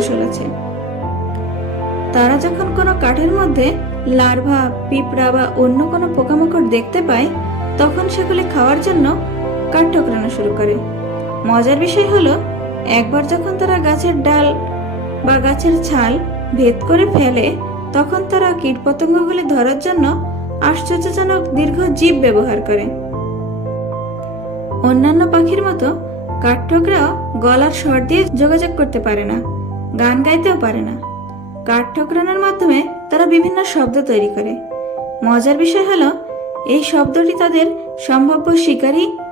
কৌশল আছে। তারা যখন কোনো কাঠের মধ্যে লার্ভা, পিঁপড়া বা অন্য কোনো পোকামাকড় দেখতে পায়, তখন সেগুলি খাওয়ার জন্য কাঠ ঠোকরানো শুরু করে। মজার বিষয় হলো, একবার যখন তারা গাছের ডাল বা গাছের ছাল ভেদ করে ফেলে, তখন তারা কীটপতঙ্গগুলি ধরার জন্য আশ্চর্যজনক দীর্ঘ জিভ ব্যবহার করে। অন্যান্য পাখির মতো কাঠঠোকরাও গলার স্বর দিয়ে যোগাযোগ করতে পারে না, গান গাইতেও পারে না। কাঠ ঠোকরানোর মাধ্যমে তারা বিভিন্ন শব্দ তৈরি করে। মজার বিষয় হলো, এই শব্দটি তাদের সম্ভাব্য শিকারী